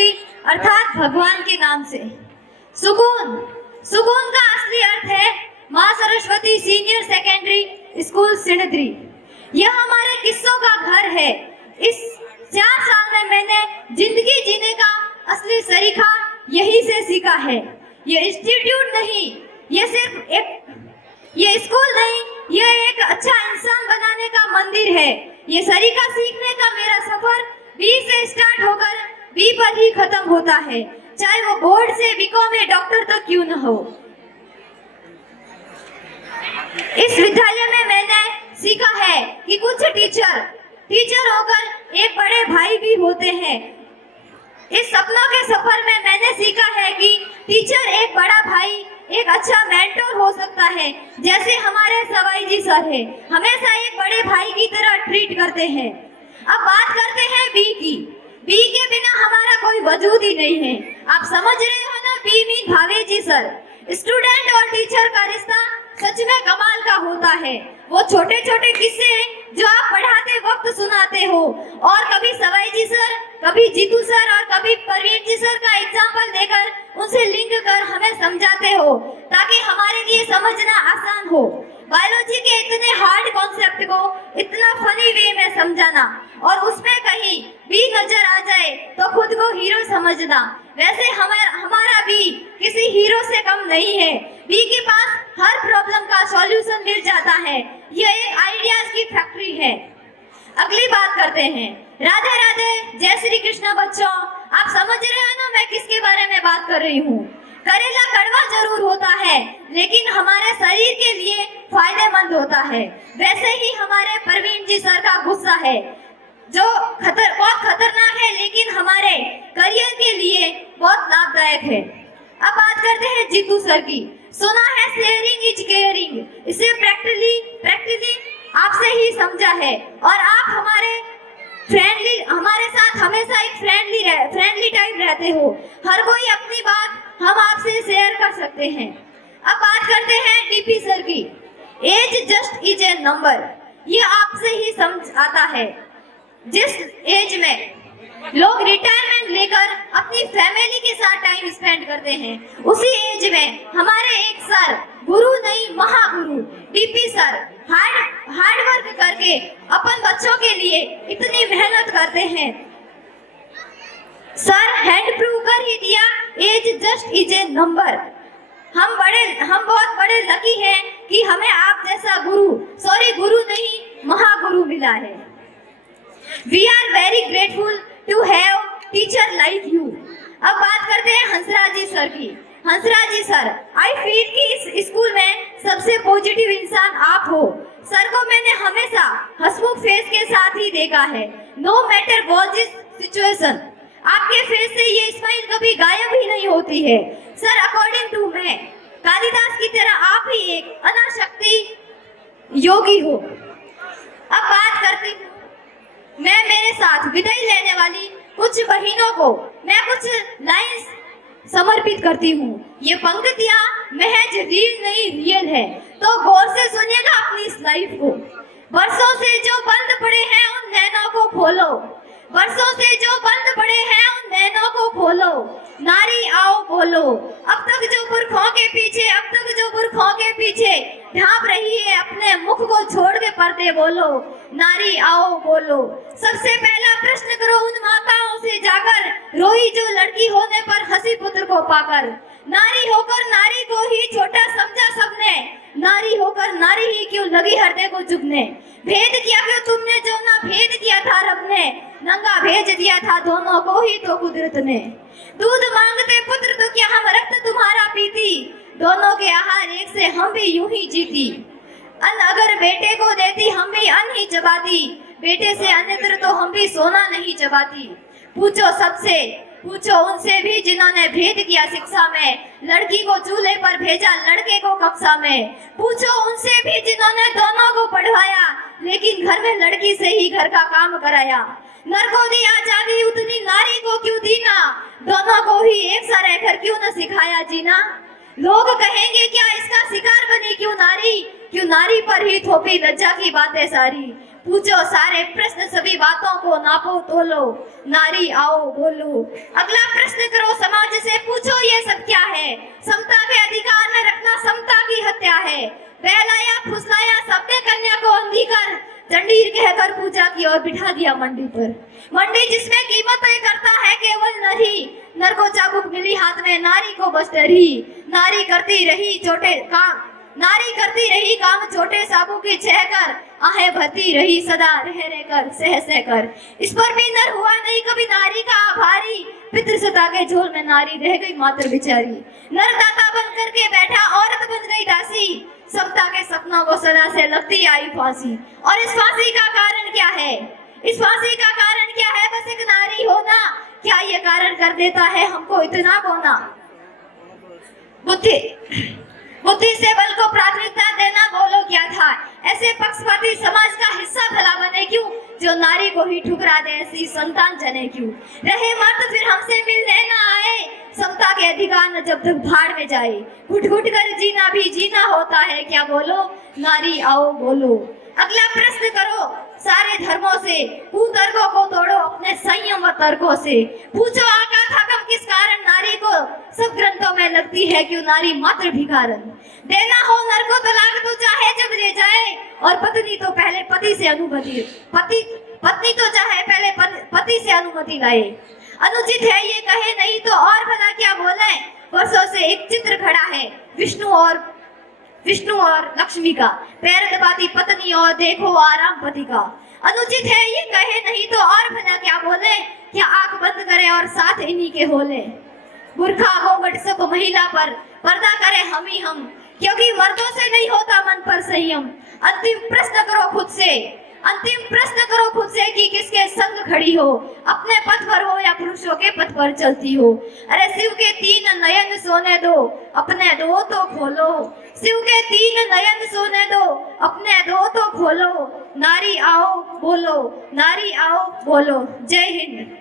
करूंगी, अर्थात भगवान के नाम से। सुकून, सुकून का असली अर्थ है माँ Saraswati senior secondary school Sindhari. यह हमारे किस्सों का घर है। इस 4 साल में मैंने जिंदगी जीने का असली सरीखा यही से सीखा है। ये इंस्टीट्यूट नहीं, ये सिर्फ ये स्कूल नहीं, यह एक अच्छा इंसान बनाने का मंदिर है। ये सरीखा सीखने का मेरा सफर बी से स्टार्ट होकर बी पर ही खत्म होता है, चाहे वो बोर्ड से बीकॉम में डॉक्टर तक क्यों न हो। इस विद्यालय में मैंने सीखा है कि कुछ टीचर होकर एक बड़े भाई भी होते हैं। इस सपनों के सफर में मैंने सीखा है कि टीचर एक बड़ा भाई, एक अच्छा मेंटर हो सकता है। जैसे हमारे सवाई जी सर है, हमेशा एक बड़े भाई की तरह ट्रीट करते हैं। अब बात करते हैं बी की। बी के बिना हमारा कोई वजूद ही नहीं है। आप समझ रहे हो ना, बी मीन भावे जी सर। स्टूडेंट और टीचर का रिश्ता सच में कमाल का होता है। वो छोटे छोटे किस्से जो आप पढ़ाते वक्त सुनाते हो, और कभी सवाई जी सर, कभी जीतू सर और कभी परवीन जी सर का एग्जाम्पल देकर उनसे लिंक कर हमें समझाते हो, ताकि हमारे लिए समझना आसान हो। बायोलॉजी के इतने हार्ड कॉन्सेप्ट को इतना फनी वे में समझाना, और उसमें कहीं भी नजर आ जाए तो खुद को हीरो समझना। वैसे हमारा बी किसी हीरो से कम नहीं है। बी के पास हर प्रॉब्लम का सॉल्यूशन मिल जाता है। यह एक आइडियाज की फैक्ट्री है। अगली बात करते हैं। राधे राधे, जय श्री कृष्ण बच्चों। आप समझ रहे हो ना मैं किसके बारे में बात कर रही हूँ। करेला कड़वा जरूर होता है, लेकिन हमारे शरीर के लिए फायदेमंद होता है। वैसे ही हमारे परवीन जी सर का गुस्सा है, जो बहुत खतरनाक है, लेकिन हमारे करियर के लिए बहुत लाभदायक है। अब बात करते हैं जीतू सर की। सुना है शेयरिंग इज केयरिंग, इसे प्रैक्टिकली आपसे ही समझा है, और आप हमारे साथ हमेशा एक फ्रेंडली टाइप रहते हो। हर कोई अपनी बात हम आपसे शेयर कर सकते हैं। अब बात करते हैं डीपी सर की। Age just is a number, ये आपसे ही समझ आता है। जिस एज में लोग रिटायरमेंट लेकर अपनी फैमिली के साथ टाइम स्पेंड करते हैं, उसी एज में हमारे एक सर, गुरु नहीं Mahaguru DP sir, hard work करके अपन बच्चों के लिए इतनी मेहनत करते हैं। सर हैंड प्रूव कर ही दिया, age just is a number. हम बहुत बड़े लकी हैं कि हमें आप जैसा गुरु नहीं महागुरु मिला है। We are very grateful to have teacher like you। अब बात करते हैं हंसराज जी सर की। Hansraj ji sir, I feel कि इस स्कूल में सबसे पॉजिटिव इंसान आप हो। सर को मैंने हमेशा हंसमुख फेस के साथ ही देखा है। No matter what is situation, आपके फेस से ये स्माइल कभी गायब ही नहीं होती है। सर, अकॉर्डिंग टू मैं, कालिदास की तरह आप ही एक अनाशक्ति योगी हो। अब बात करती हूँ मैं मेरे साथ विदाई लेने वाली कुछ बहनों को मैं कुछ लाइंस समर्पित करती हूँ। ये पंक्तियाँ महज रील नहीं रियल है, तो गौर से सुनिएगा अपनी इस लाइफ को। बरसों से जो बंद पड़े हैं उन नैनों को खोलो, बरसों से जो बंद पड़े हैं उन नैनों को खोलो। नारी आओ बोलो, अब तक जो पुरखों के पीछे ढांप रही है, अपने मुख को छोड़ के पर्दे बोलो। नारी आओ बोलो, सबसे पहला प्रश्न करो उन माताओं से जाकर, रोई जो लड़की होने पर हंसी पुत्र को पाकर। नारी होकर नारी को ही छोटा समझा सबने, नारी होकर नारी ही क्यों लगी हृदय को चुभने। भेद किया क्यों तुमने जो ना भेद किया था रब ने, नंगा भेज दिया था दोनों को ही तो कुदरत ने। दूध मांगते पुत्र तो क्या हम रक्त तुम्हारा पीती, दोनों के आहार एक से हम भी यूं ही जीती। अन्न अगर बेटे को देती हम भी अन्न ही चबाती, बेटे से अन्यत्र तो हम भी सोना नहीं चबाती। पूछो उनसे भी जिन्होंने भेद किया शिक्षा में, लड़की को चूल्हे पर भेजा लड़के को कक्षा में। पूछो उनसे भी जिन्होंने दोनों को पढ़वाया, लेकिन घर में लड़की से ही घर का काम कराया। नर को दी आजादी उतनी नारी को क्यों दीना, दोनों को ही एक सा रहकर क्यों न सिखाया जीना। लोग कहेंगे क्या इसका शिकार बनी क्यों नारी, क्यों नारी पर ही थोपी लज्जा की बातें सारी। पूछो सारे प्रश्न सभी बातों को नापो तोलो, नारी आओ बोलो। अगला प्रश्न करो समाज से, पूछो ये सब क्या है। समता के अधिकार में रखना समता की हत्या है। बहलाया फुसलाया सबने कन्या को अंधी कर, चंडीर कहकर पूजा की और बिठा दिया मंडी पर। मंडी जिसमें कीमत तय करता है केवल नर ही। नर को चाबुक मिली हाथ में, नारी को बस डरी। नारी करती रही काम छोटे साबू की छह कर, आहें भरती रही सदा रह रह कर सह सह कर। इस पर भी नर हुआ नहीं कभी नारी का आभारी, पितृसत्ता के झोल में नारी रह गई मात्र बेचारी। नर दाता बन करके बैठा, औरत बन गई दासी, समता के सपनों को सदा से लगती आई फांसी। और इस फांसी का कारण क्या है? इस फांसी का कारण क्या है? बस एक नारी होना, क्या ये कारण कर देता है हमको इतना बोना? बुद्धि से बल को प्राथमिकता देना, बोलो क्या था? ऐसे पक्षपाती समाज का हिस्सा भला बने क्यों, जो नारी को ही ठुकरा दे ऐसी संतान जने क्यों? रहे मर्द फिर हमसे मिलने न आए, समता के अधिकार न जब तक भाड़ में जाए। घुट घुट कर जीना भी जीना होता है क्या, बोलो नारी आओ बोलो। अगला प्रश्न करो सारे धर्मों से, कुतर्कों को तोड़ो अपने संयम व तर्कों से। पूछो आका था कम किस कारण नारी को सब ग्रंथों में लगती है क्यों नारी मात्र भिखारन। देना हो नर को तलाक तो चाहे जब ले जाए, और पत्नी तो चाहे पति से अनुमति लाए। अनुचित है ये कहे नहीं तो और भला क्या बोले। वर्षों से एक चित्र खड़ा है विष्णु और लक्ष्मी का, पैर दबाती पत्नी और देखो आराम पति का। अनुचित है ये कहे नहीं तो और भला क्या बोले, क्या आंख बंद करे और साथ इन्हीं के होले। बुर्खा घूंघट सब महिला पर, पर्दा करे हम ही हम, क्योंकि मर्दों से नहीं होता मन पर संयम। अंतिम प्रश्न करो खुद से कि किसके संग खड़ी हो, अपने पथ पर हो या पुरुषों के पथ पर चलती हो। अरे शिव के 3 नयन सोने दो, अपने 2 तो खोलो। शिव के 3 नयन सोने दो, अपने 2 तो खोलो। नारी आओ बोलो, नारी आओ बोलो। जय हिंद।